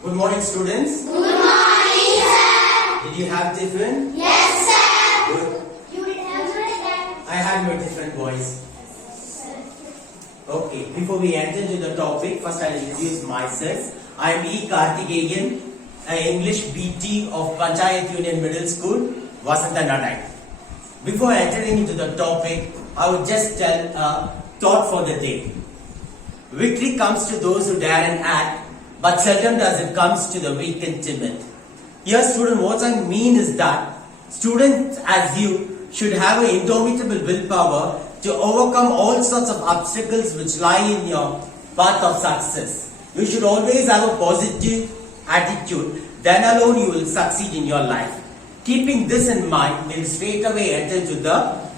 Good morning, students. Good morning, sir. Did you have tiffin? Yes, sir. Good. You did have your I had my tiffin, boys. Okay, before we enter into the topic, first I'll introduce myself. I am E. Karthikeyan, an English BT of Panchayat Union Middle School, Vasanta Nadai. Before entering into the topic, I would just tell a thought for the day. Victory comes to those who dare and act, but seldom does it comes to the weak and timid. Here, student, what I mean is that students as you should have an indomitable willpower to overcome all sorts of obstacles which lie in your path of success. You should always have a positive attitude, then alone you will succeed in your life. Keeping this in mind, we'll straight away enter into the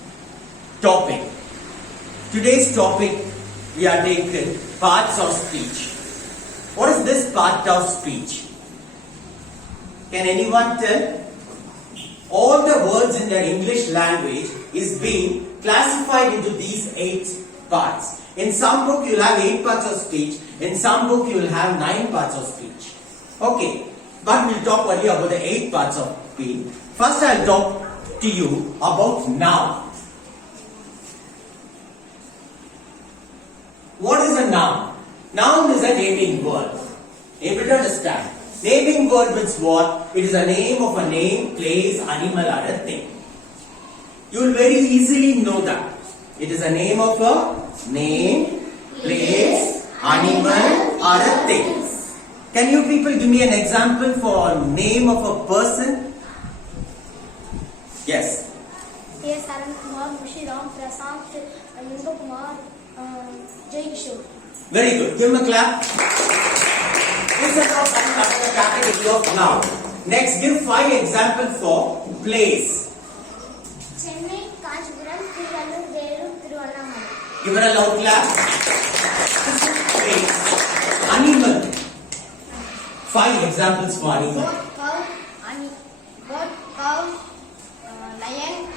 topic. Today's topic, we are taking parts of speech. What is this part of speech? Can anyone tell? All the words in the English language is being classified into these 8 parts. In some book you will have 8 parts of speech. In some book you will have 9 parts of speech. Okay, but we'll talk only about the 8 parts of speech. First I'll talk to you about noun. What is a noun? Noun is a naming word. Able to understand? Naming word means what? It is a name of a name, place, animal or a thing. You will very easily know that. It is a name of a name, place, animal or a thing. Can you people give me an example for a name of a person? Yes. Yes, Saran Kumar, Mushiram, Prasant, Yunto Kumar, Jay Kishore. Very good. Give him a clap. This is how coming after the category of noun. Next, give 5 examples for place. Chennai, Kanchipuram, Tiruvallur, Velur, Tiruvannamalai. Give her a loud clap. Place. Animal. 5 examples for animal. Goat, cow, lion,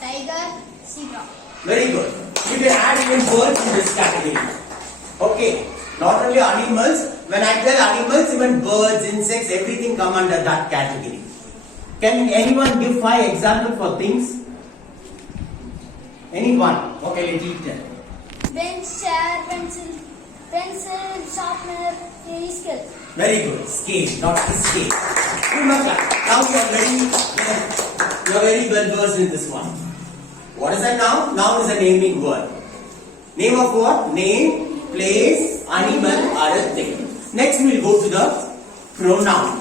tiger, zebra. Very good. You can add even birds in this category. Okay. Not only animals. When I tell animals, even birds, insects, everything come under that category. Can anyone give 5 examples for things? Anyone? Okay, let me tell. Bench, chair, pencil, sharpener, scale. Very good. Scale, not scale. Now you are ready. You are very well versed in this one. What is a noun? Noun is a naming word. Name of what? Name, place, animal or a thing. Next we will go to the pronoun.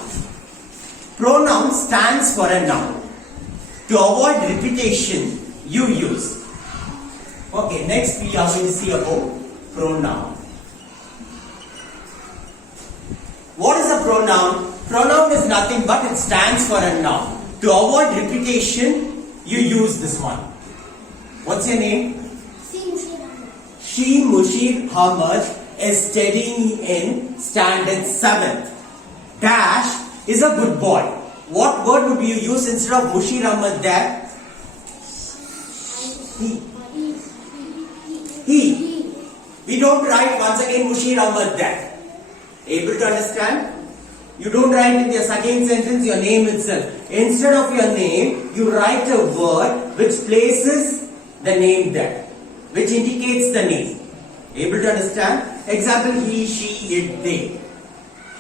Pronoun stands for a noun. To avoid repetition, you use. Okay, next we are going to see about pronoun. What is a pronoun? Pronoun is nothing but it stands for a noun. To avoid repetition, you use this one. What's your name? She Mushir Ahmad is studying in standard 7th. Dash is a good boy. What word would you use instead of Mushir Ahmad there? He. We don't write once again Mushir Ahmad there. Able to understand? You don't write in the second sentence your name itself. Instead of your name, you write a word which places the name there, which indicates the name. Able to understand? Example, he, she, it, they.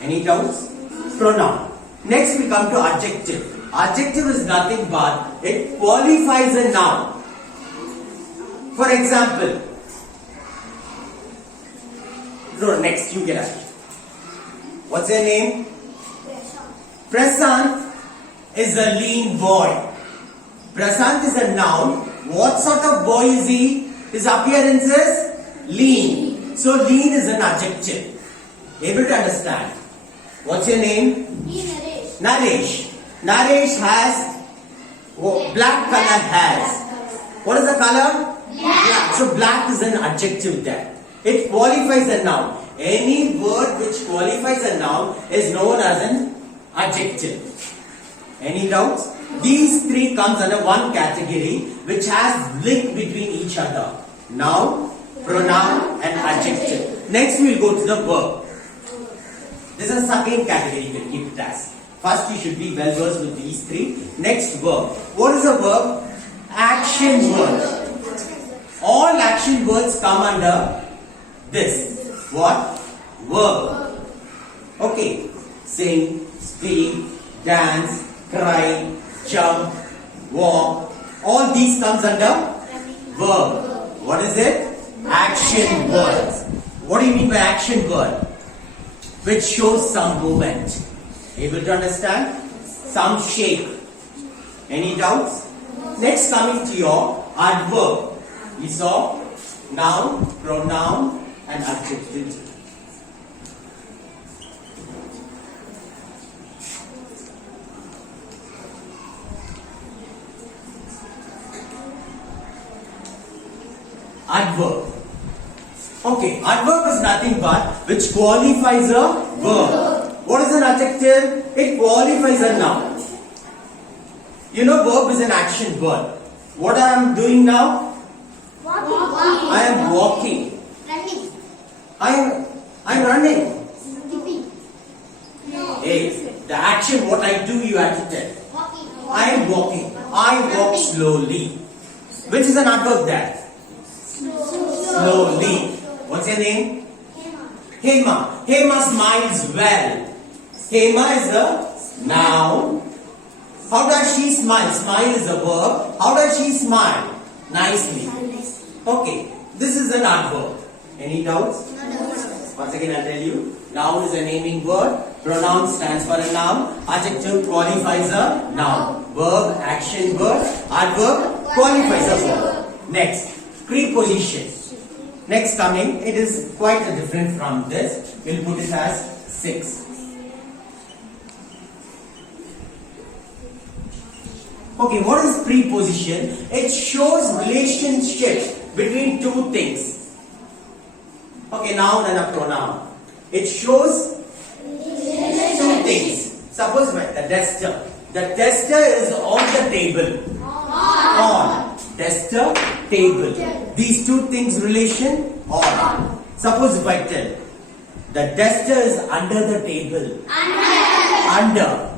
Any doubts? Pronoun. Next we come to adjective. Adjective is nothing but it qualifies a noun. For example, no, next you get it. What's your name? Prasant is a lean boy. Prasant is a noun. What sort of boy is he? His appearance is lean. So lean is an adjective. Able to understand? What's your name? Naresh. Naresh. Naresh has black color hairs. What is the color? Black. So black is an adjective there. It qualifies a noun. Any word which qualifies a noun is known as an adjective. Any doubts? These 3 comes under one category which has link between each other. Noun, pronoun and adjective. Next we will go to the verb. This is the second category you can keep it as. First, you should be well versed with these three. Next, verb. What is a verb? Action word. All action words come under this. What? Verb. Okay. Sing, speak, dance, cry, jump, walk. All these comes under verb. What is it? Action word. What do you mean by action word? Which shows some movement. Able to understand? Some shape. Any doubts? Next, coming to your adverb. We saw noun, pronoun and adjective. Adverb. Okay, adverb is nothing but which qualifies a verb. What is an adjective? It qualifies a noun. You know, verb is an action word. What I am doing now? Walking. I am walking. Running. I am running. Skipping. Hey, the action, what I do, you have to tell. Walking. I am walking. I walk slowly. Which is an adverb there? Slowly. What's your name? Hema. Hema smiles well. Hema is a noun. How does she smile? Smile is a verb. How does she smile? Nicely. Okay. This is an adverb. Any doubts? Once again I'll tell you. Noun is a naming word. Pronoun stands for a noun. Adjective qualifies a noun. Verb, action word. Adverb qualifies a verb. Next. Preposition. Next coming, it is quite different from this. We'll put it as 6. Okay, what is preposition? It shows relationship between two things. Okay, noun and a pronoun. It shows two things. Suppose the duster. The duster is on the table. On. Duster, table. These two things relation on. Suppose if I tell the duster is under the table. Under.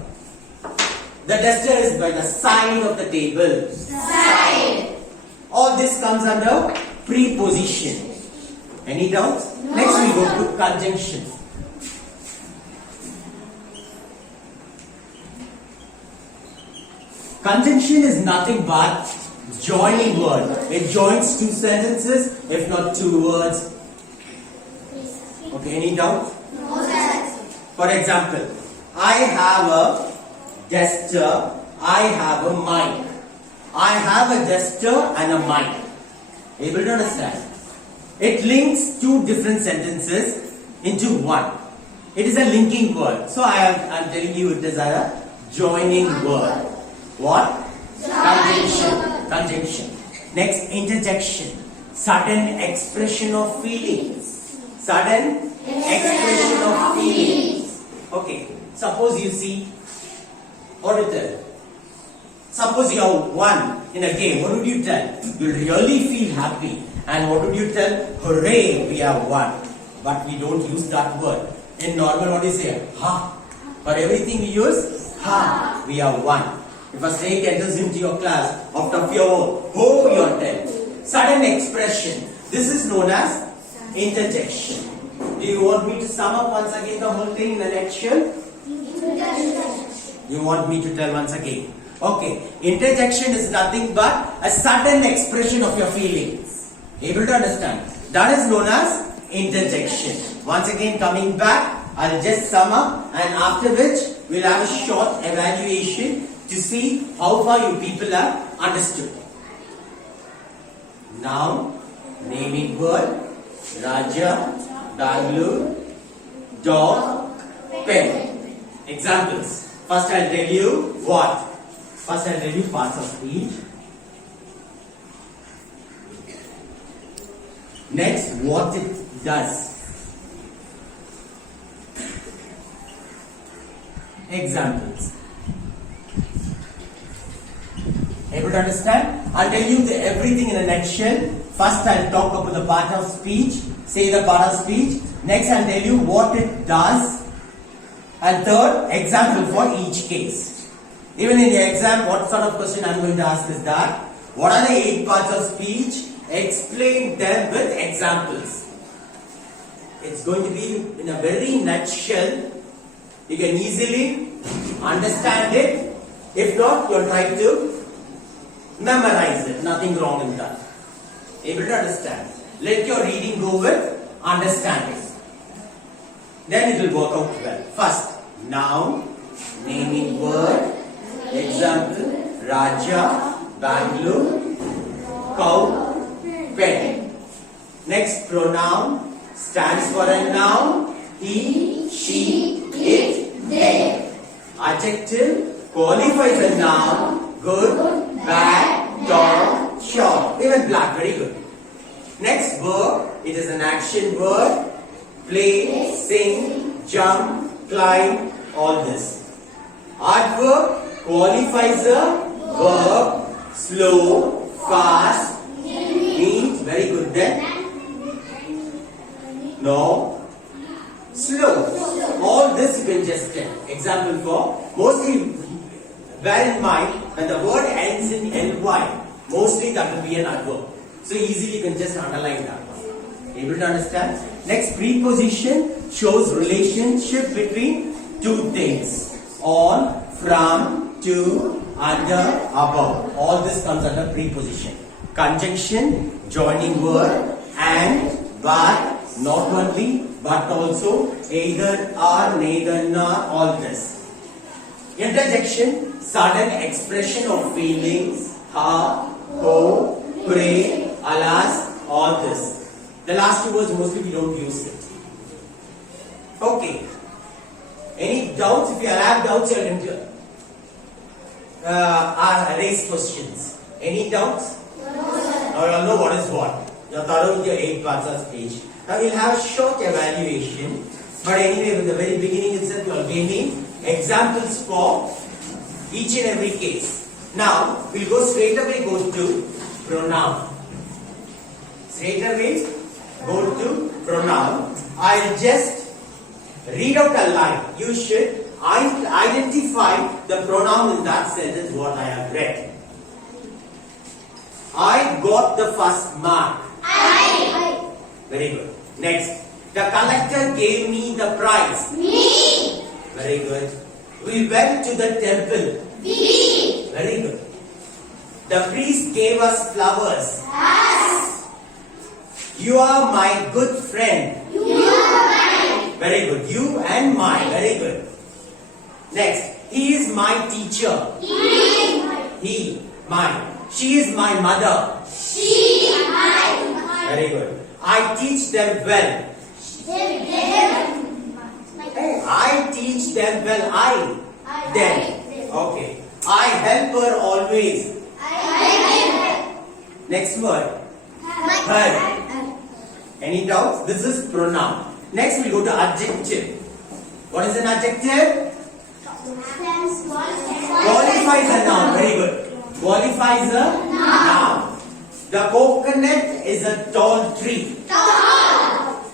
The duster is by the side of the table. Side. All this comes under preposition. Any doubts? No. Next we go to conjunction. Conjunction is nothing but joining word. It joins two sentences, if not two words. Okay, any doubt? No, sir. For example, I have a duster, I have a mic. I have a duster and a mic. Able to understand? It links two different sentences into one. It is a linking word. So I am telling you it is a joining word. What? Conjunction. Conjunction. Next, interjection. Sudden expression of feelings. Sudden expression of feelings. Okay. Suppose you see, what do you tell? Suppose you have won in a game. What would you tell? You really feel happy. And what would you tell? Hooray, we have won. But we don't use that word. In normal, what do you say? Ha. For everything we use, ha. We have won. If a snake enters into your class, out of your own, ho, you are tell. Sudden expression. This is known as interjection. Do you want me to sum up once again the whole thing in a lecture? You want me to tell once again? Okay. Interjection is nothing but a sudden expression of your feelings. Able to understand? That is known as interjection. Once again coming back, I'll just sum up and after which we'll have a short evaluation to see how far you people have understood. Noun, naming word, Raja, Bangalore, dog, pen. Examples. First I'll tell you what? First I'll tell you parts of speech. Next, what it does. Examples. Able to understand? I'll tell you everything in a nutshell. First, I'll talk about the part of speech. Say the part of speech. Next, I'll tell you what it does. And third, example for each case. Even in the exam, what sort of question I am going to ask is that, what are the 8 parts of speech? Explain them with examples. It's going to be in a very nutshell. You can easily understand it. If not, you'll try to memorize it. Nothing wrong in that. Able to understand. Let your reading go with understanding. Then it will work out well. First, noun, naming word, example, Raja, Bangalore, cow, pen. Next, pronoun stands for a noun, he, she, it, they. Adjective qualifies a noun, good, bad, tall, short, even black, very good. Next verb, it is an action word, play, sing, jump, climb, all this. Adverb qualifies a verb, slow, fast, neat, very good. Then, no, slow. All this you can just tell. Example for, mostly bear in mind when the word ends in ly, mostly that will be an adverb. So easily you can just underline that one. Able to understand? Next, preposition shows relationship between two things. On, from, to, under, above. All this comes under preposition. Conjunction, joining word, and, but, not only, but also, either, or, neither, nor, all this. Interjection, sudden expression of feelings, ha, ho, pray, alas, all this. The last two words mostly we don't use it. Okay. Any doubts? If you have doubts, you can raise questions. Any doubts? Now you all know what is what. You are thorough with your 8 parts of speech. Now we'll have a short evaluation. But anyway, with the very beginning itself, you are gaining examples for each and every case. Now we'll go straight away to pronoun. Straight away go to pronoun. I'll just read out a line. You should identify the pronoun in that sentence what I have read. I got the first mark. I. Very good. Next. The collector gave me the prize. Me. Very good. We went to the temple. We. Very good. The priest gave us flowers. Us. You are my good friend. You are mine. Very good. You and mine. Very good. Next. He is my teacher. He, mine. She is my mother. She. Mine. Very good. I teach them well. I teach them well. Them. Okay. I help her always. Next word. Her. Any doubts? This is pronoun. Next we go to adjective. What is an adjective? Qualifies a noun. Very good. Qualifies a noun. The coconut is a tall tree.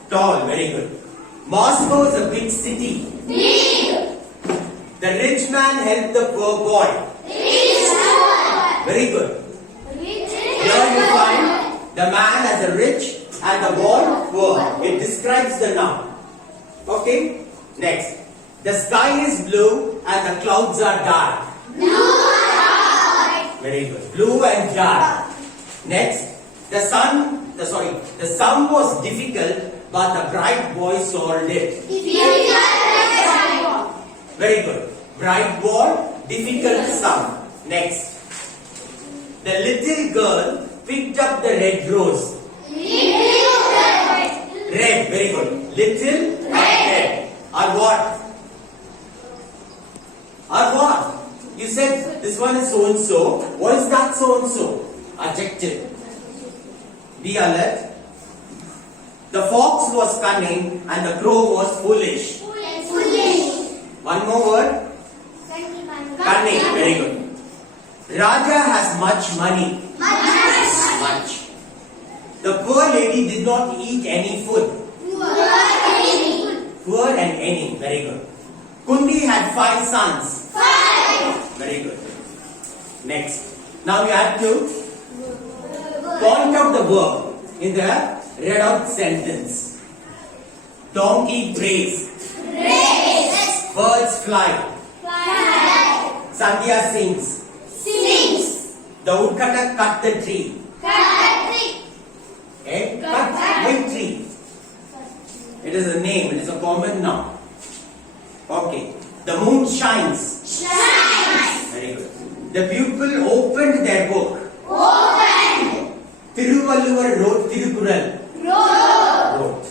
Tall. Very good. Moscow is a big city. Big. The rich man helped the poor boy. Very good. Here you find the man as a rich and the boy poor. It describes the noun. Okay? Next. The sky is blue and the clouds are dark. Very good. Blue and dark. Next. The sum was difficult, but the bright boy solved it. Very good. Bright boy, difficult sum. Next. The little girl picked up the red rose. Red, very good. Little and red. Or what? Or what? You said this one is so and so. What is that so and so? Adjective. Be alert. The fox was cunning and the crow was foolish. One more word. Cunning. Very good. Raja has much money. Much. The poor lady did not eat any food. Poor and any. Very good. Kundi had 5 sons. 5. Very good. Next. Now you have to point out the verb in the read out sentence. Donkey brays. Race. Birds fly. Fly. Sandhya sings. Sings. The woodcutter cut the tree. Cut. Tree. Okay? Cut which tree? It is a name. It is a common noun. Okay. The moon shines. Shines. Very good. The pupil opened their book. Open. Thiruvalluvar wrote Thirukural. Road.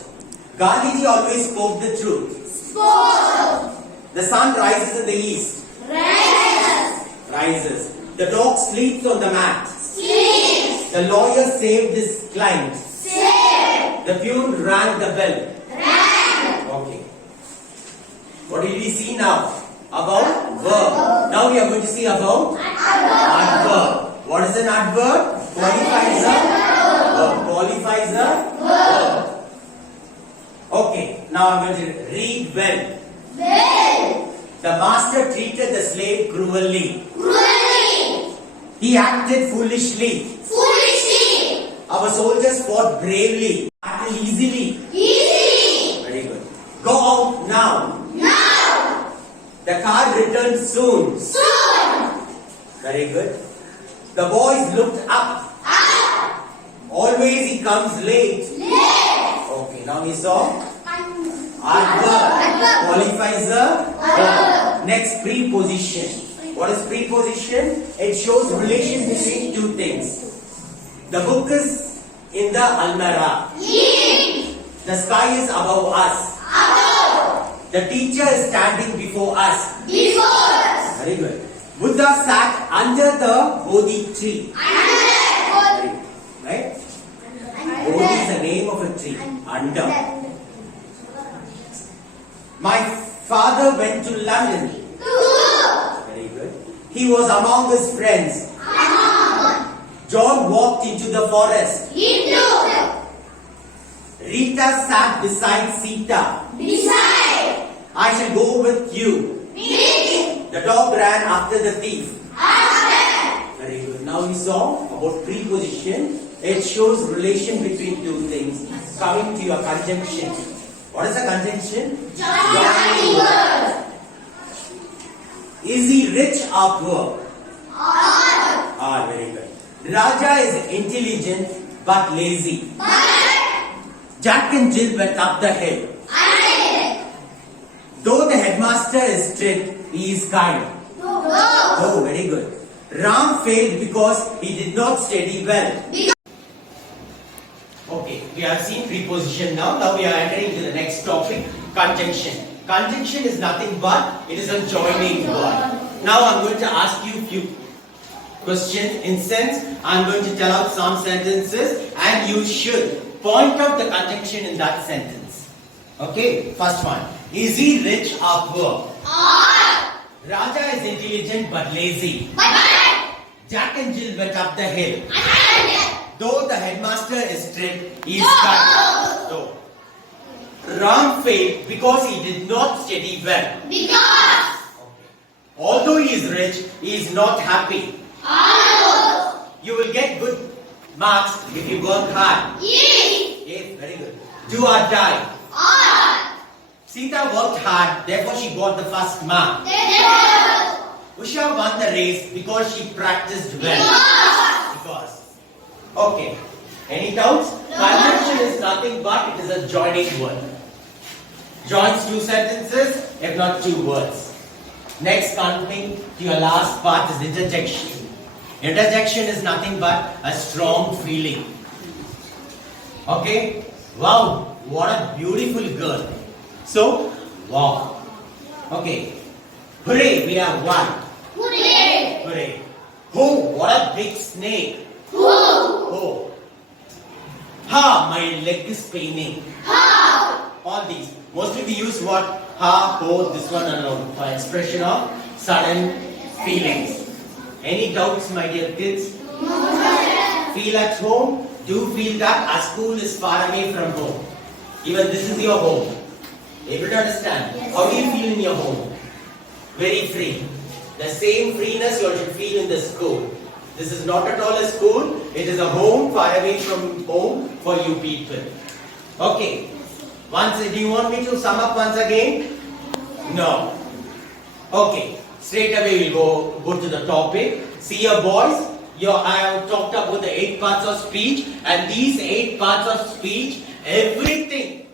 Gandhiji always spoke the truth. Spoke. The sun rises in the east. Rises. The dog sleeps on the mat. Sleeps. The lawyer saved his client. Saved. The peon rang the bell. Rang. Okay. What did we see now? About verb. Now we are going to see about adverb. What is an adverb? Qualifies a verb. Qualifies a verb. Okay. Now I'm going to read well. Well. The master treated the slave cruelly. Cruelly. He acted foolishly. Foolishly. Our soldiers fought bravely. Acted easily. Easily. Very good. Go out now. Now. The car returned soon. Soon. Very good. The boys looked up. Up. Always he comes late. Late. Okay, now we saw adverb. Qualifies a verb. Next, preposition. What is preposition? It shows relation between two things. The book is in the almirah. In. The sky is above us. Above. The teacher is standing before us. Before. Very good. Buddha sat under the Bodhi tree. Under. Right? Bodhi is the name of a tree. Under. My father went to London. Very good. He was among his friends. John walked into the forest. Into. Rita sat beside Sita. Beside. I shall go with you. With. The dog ran after the thief. After. Very good. Now we saw about preposition. It shows relation between two things. Coming to your conjunction. What is the conjunction? Joining word. Is he rich or poor? Or. Very good. Raja is intelligent but lazy. But. Jack and Jill went up the hill. I. Though the headmaster is strict, he is kind. Go. Oh, very good. Ram failed because he did not study well. Okay, we have seen preposition now. Now we are entering to the next topic, conjunction. Conjunction is nothing but it is a joining word. Now I'm going to ask you a few questions. In sense, I'm going to tell out some sentences and you should point out the conjunction in that sentence. Okay, first one. Is he rich or poor? Or. Raja is intelligent but lazy. But. Jack and Jill went up the hill. And. Though the headmaster is strict, he is kind. So, Ram failed because he did not study well. Because. Although he is rich, he is not happy. Although. You will get good marks if you work hard. Yes. Yes, very good. Do or die. Or. Sita worked hard, therefore she got the first mark. Therefore. Usha won the race because she practiced well. Because. Okay. Any doubts? No. Conjunction is nothing but it is a joining word. Joins two sentences, if not two words. Next, coming to your last part is interjection. Interjection is nothing but a strong feeling. Okay? Wow, what a beautiful girl. So, wow. Okay. Hooray, we have won. Hooray. Hooray. Oh, what a big snake. Who. Oh. Ha, my leg is paining. How. All these. Mostly we use what? Ha, ho, this one alone for expression of sudden feelings. Any doubts, my dear kids? Feel at home? Do feel that our school is far away from home. Even this is your home. Able to understand? Yes. How do you feel in your home? very free. The same freeness you should feel in the school. This is not at all a school. It is a home far away from home for you people. Okay. Do you want me to sum up once again? No. Okay. Straight away we'll go to the topic. See your boys. I have talked about the 8 parts of speech, and these 8 parts of speech, everything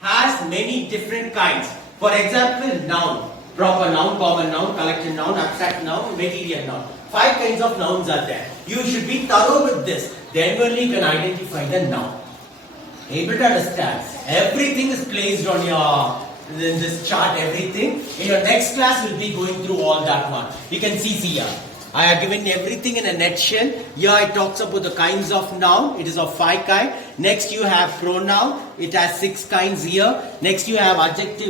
has many different kinds. For example, noun. Proper noun, common noun, collective noun, abstract noun, material noun. 5 kinds of nouns are there. You should be thorough with this. Then only you can identify the noun. Able to understand? Everything is placed on in this chart, everything. In your next class, we'll be going through all that one. You can see here. I have given everything in a nutshell. Here it talks about the kinds of noun. It is of 5 kinds. Next you have pronoun. It has 6 kinds here. Next you have adjective,